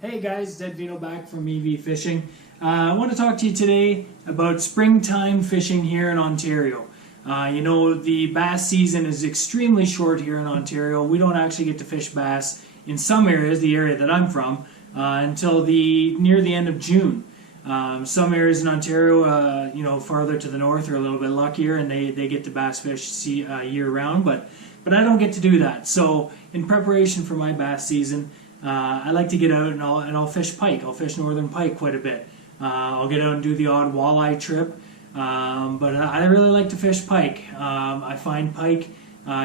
Hey guys, Ed Vino back from EV Fishing. I want to talk to you today about springtime fishing here in Ontario. The bass season is extremely short here in Ontario. We don't actually get to fish bass in some areas, the area that I'm from, until near the end of June. Some areas in Ontario, farther to the north are a little bit luckier and they get to bass fish year round, but I don't get to do that. So in preparation for my bass season, I like to get out and I'll fish pike. I'll fish Northern Pike quite a bit. I'll get out and do the odd walleye trip, but I really like to fish pike. I find pike,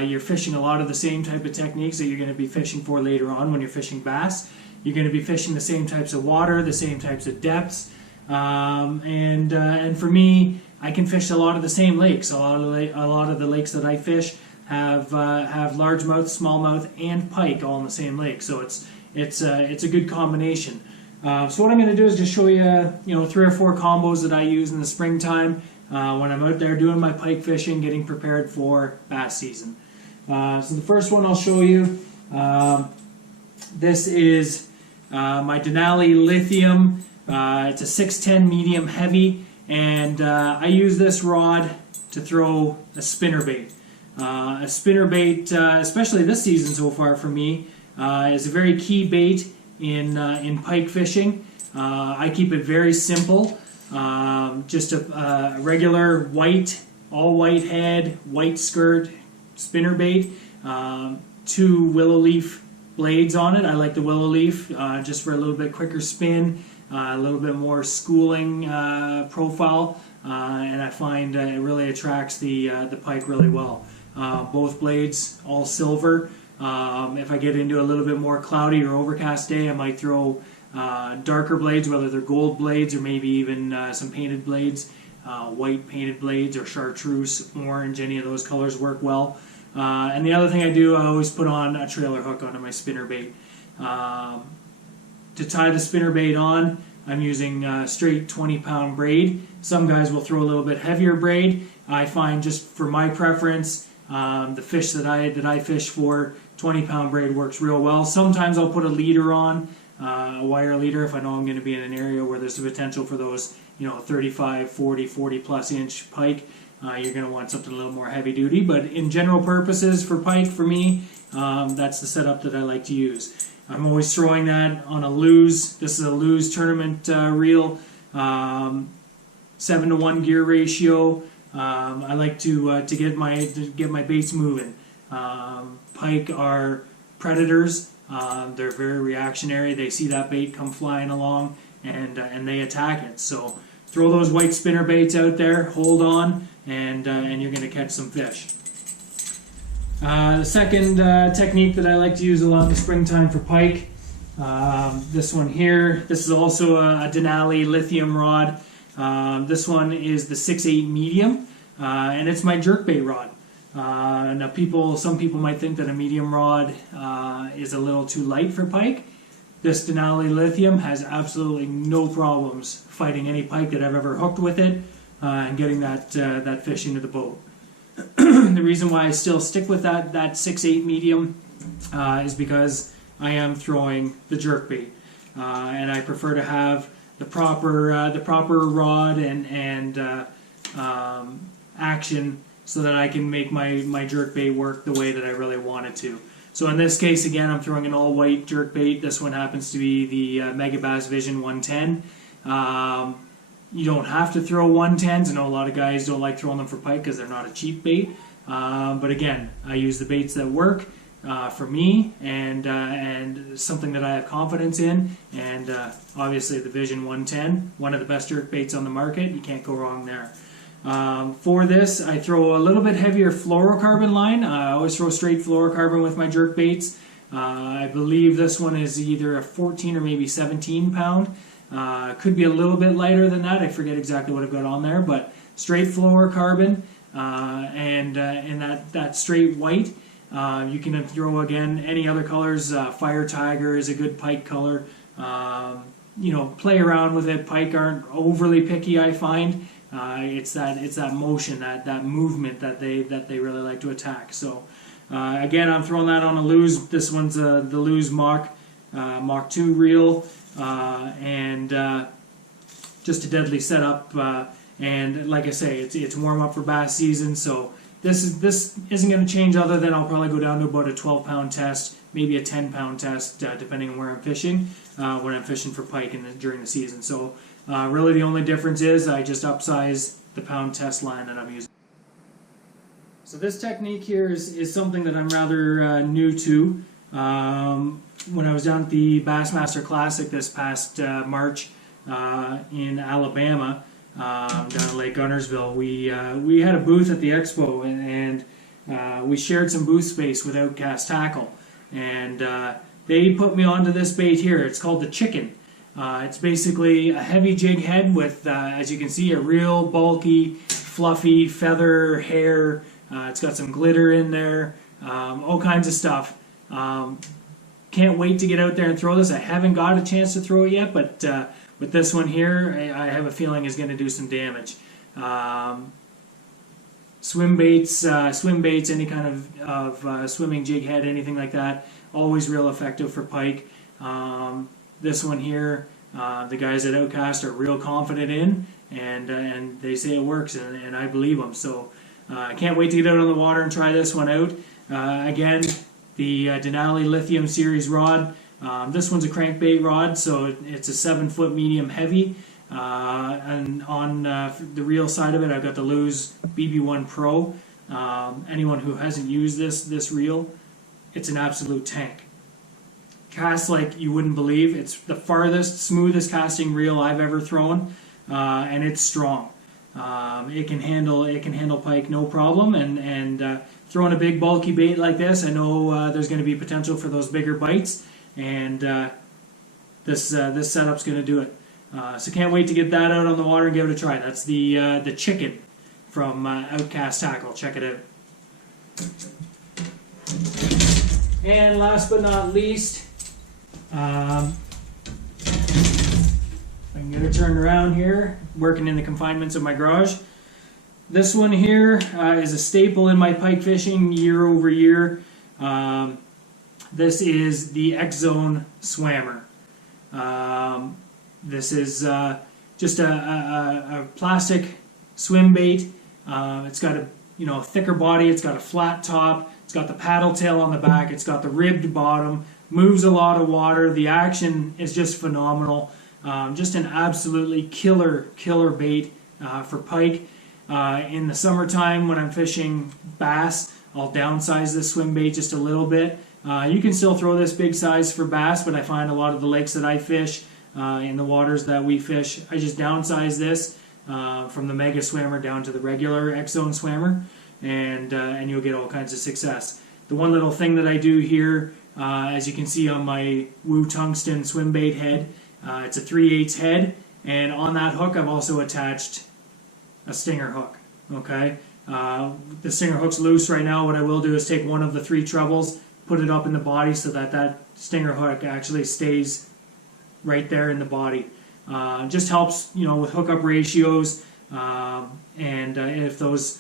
you're fishing a lot of the same type of techniques that you're going to be fishing for later on when you're fishing bass. You're going to be fishing the same types of water, the same types of depths, and for me, I can fish a lot of the same lakes. A lot of the lakes that I fish have largemouth, smallmouth, and pike all in the same lake. So it's a good combination. So what I'm going to do is just show you 3 or 4 combos that I use in the springtime when I'm out there doing my pike fishing, getting prepared for bass season. So the first one I'll show you, this is my Denali Lithium. It's a 610 medium heavy, and I use this rod to throw a spinnerbait. A spinnerbait, especially this season so far for me, is a very key bait in pike fishing. I keep it very simple. Just a regular all white head, white skirt spinnerbait. 2 willow leaf blades on it. I like the willow leaf just for a little bit quicker spin, a little bit more schooling profile, and I find it really attracts the pike really well. Both blades all silver. If I get into a little bit more cloudy or overcast day, I might throw darker blades, whether they're gold blades or maybe even some painted blades, white painted blades or chartreuse, orange, any of those colors work well. And the other thing I do, I always put on a trailer hook onto my spinnerbait. To tie the spinnerbait on, I'm using straight 20-pound braid. Some guys will throw a little bit heavier braid. I find just for my preference, the fish that I fish for, 20-pound braid works real well. Sometimes I'll put a leader on, a wire leader, if I know I'm going to be in an area where there's the potential for those 35, 40 plus inch pike. You're going to want something a little more heavy duty, but in general purposes for pike, for me, that's the setup that I like to use. I'm always throwing that on a Lew's. This is a Lew's tournament reel, 7-to-1 gear ratio. I like to get my baits moving. Pike are predators. They're very reactionary. They see that bait come flying along, and they attack it. So throw those white spinner baits out there, hold on, and you're going to catch some fish. The second technique that I like to use a lot in the springtime for pike, this one here. This is also a Denali Lithium rod. This one is the 6/8 medium, and it's my jerkbait rod. Now some people might think that a medium rod is a little too light for pike. This Denali Lithium has absolutely no problems fighting any pike that I've ever hooked with it and getting that fish into the boat. The reason why I still stick with that 6/8 medium is because I am throwing the jerkbait, and I prefer to have the proper rod and action so that I can make my jerkbait work the way that I really want it to. So in this case, again, I'm throwing an all-white jerkbait. This one happens to be the Megabass Vision 110. You don't have to throw 110s. I know a lot of guys don't like throwing them for pike because they're not a cheap bait. But again, I use the baits that work for me and something that I have confidence in. And obviously the Vision 110, one of the best jerk baits on the market. You can't go wrong there. For this, I throw a little bit heavier fluorocarbon line. I always throw straight fluorocarbon with my jerk baits. I believe this one is either a 14 or maybe 17 pound. Could be a little bit lighter than that. I forget exactly what I've got on there, but straight fluorocarbon and that straight white. You can throw again any other colors. Fire Tiger is a good pike color. Play around with it. Pike aren't overly picky, I find. It's that motion, that movement that they really like to attack. So again, I'm throwing that on a Lew's. This one's the Lew's Mach 2 reel. and just a deadly setup. And like I say, it's warm up for bass season, so this isn't going to change, other than I'll probably go down to about a 12-pound test, maybe a 10-pound test, depending on where I'm fishing, when I'm fishing for pike during the season. So really the only difference is I just upsize the pound test line that I'm using. So this technique here is something that I'm rather new to. When I was down at the Bassmaster Classic this past March in Alabama, down at Lake Gunnersville, we had a booth at the expo, and we shared some booth space with Outcast Tackle, and they put me onto this bait here. It's called the Chicken. It's basically a heavy jig head with, as you can see, a real bulky, fluffy feather hair. It's got some glitter in there, all kinds of stuff. Can't wait to get out there and throw this. I haven't got a chance to throw it yet, but with this one here, I have a feeling is going to do some damage. Swimbaits, any kind of swimming jig head, anything like that, always real effective for pike. This one here, the guys at Outcast are real confident in, and they say it works, and I believe them. So I can't wait to get out on the water and try this one out. Again, the Denali Lithium Series rod. This one's a crankbait rod, so it's a 7-foot medium heavy. And on the reel side of it, I've got the Lew's BB1 Pro. Anyone who hasn't used this reel, it's an absolute tank. Casts like you wouldn't believe. It's the farthest, smoothest casting reel I've ever thrown, and it's strong. It can handle pike no problem, and throwing a big bulky bait like this, I know there's going to be potential for those bigger bites, and this setup's going to do it. So can't wait to get that out on the water and give it a try. That's the Chicken from Outcast Tackle. Check it out. And last but not least, I can get it turned around here, working in the confinements of my garage. This one here is a staple in my pike fishing year over year. This is the X-Zone Swammer. This is just a plastic swim bait. It's got a thicker body. It's got a flat top. It's got the paddle tail on the back. It's got the ribbed bottom. Moves a lot of water. The action is just phenomenal. Just an absolutely killer bait for pike. In the summertime when I'm fishing bass, I'll downsize this swim bait just a little bit. You can still throw this big size for bass, but I find a lot of the lakes that I fish, in the waters that we fish, I just downsize this from the Mega Swammer down to the regular X-Zone Swammer, and you'll get all kinds of success. The one little thing that I do here, as you can see on my Woo Tungsten swim bait head, it's a 3/8 head, and on that hook I've also attached a stinger hook. Okay, the stinger hook's loose right now. What I will do is take one of the 3 trebles, put it up in the body so that stinger hook actually stays right there in the body. Just helps, with hookup ratios, and if those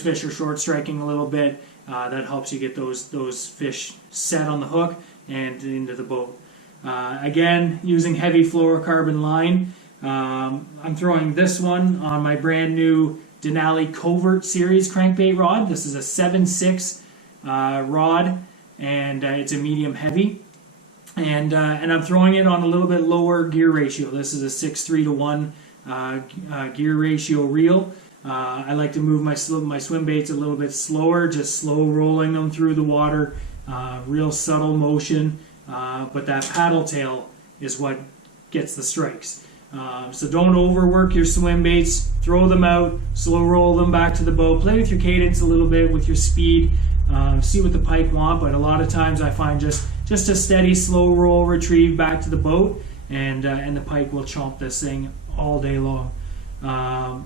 fish are short striking a little bit, that helps you get those fish set on the hook and into the boat. Again, using heavy fluorocarbon line. I'm throwing this one on my brand new Denali Covert Series crankbait rod. This is a 7/6 rod, and it's a medium heavy. And I'm throwing it on a little bit lower gear ratio. This is a 6:3 to 1 gear ratio reel. I like to move my swim baits a little bit slower, just slow rolling them through the water, real subtle motion. But that paddle tail is what gets the strikes. So don't overwork your swim baits. Throw them out, slow roll them back to the boat. Play with your cadence a little bit, with your speed. See what the pike want, but a lot of times I find just a steady, slow roll retrieve back to the boat, and the pike will chomp this thing all day long.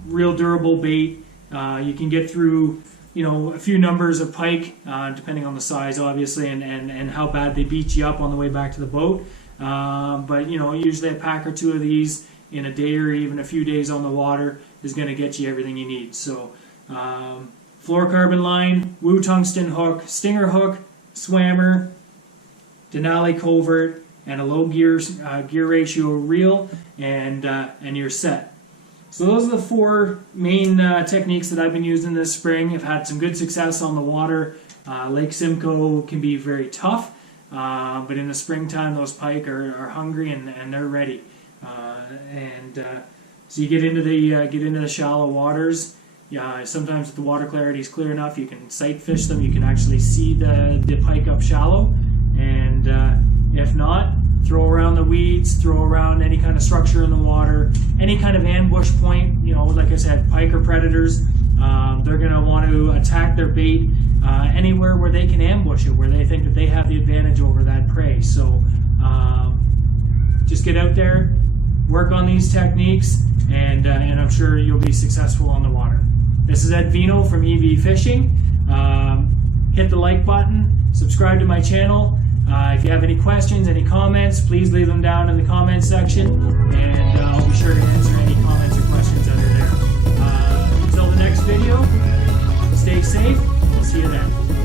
Real durable bait. You can get through, a few numbers of pike, depending on the size, obviously, and how bad they beat you up on the way back to the boat. But usually a pack or 2 of these in a day or even a few days on the water is going to get you everything you need. So fluorocarbon line, Woo Tungsten hook, stinger hook, swammer, Denali Covert, and a low gear ratio reel, and you're set. So those are the 4 main techniques that I've been using this spring. I've had some good success on the water. Lake Simcoe can be very tough, but in the springtime those pike are hungry and they're ready. So you get into the shallow waters. Yeah, sometimes if the water clarity is clear enough, you can sight fish them. You can actually see the pike up shallow, and if not, throw around the weeds, throw around any kind of structure in the water, any kind of ambush point. You know, like I said, pike are predators. They're going to want to attack their bait anywhere where they can ambush it, where they think that they have the advantage over that prey. So just get out there, work on these techniques, and I'm sure you'll be successful on the water. This is Ed Vino from EV Fishing. Hit the like button, subscribe to my channel. If you have any questions, any comments, please leave them down in the comments section, and I'll be sure to answer any comments or questions that are there. Until the next video, stay safe. We'll see you then.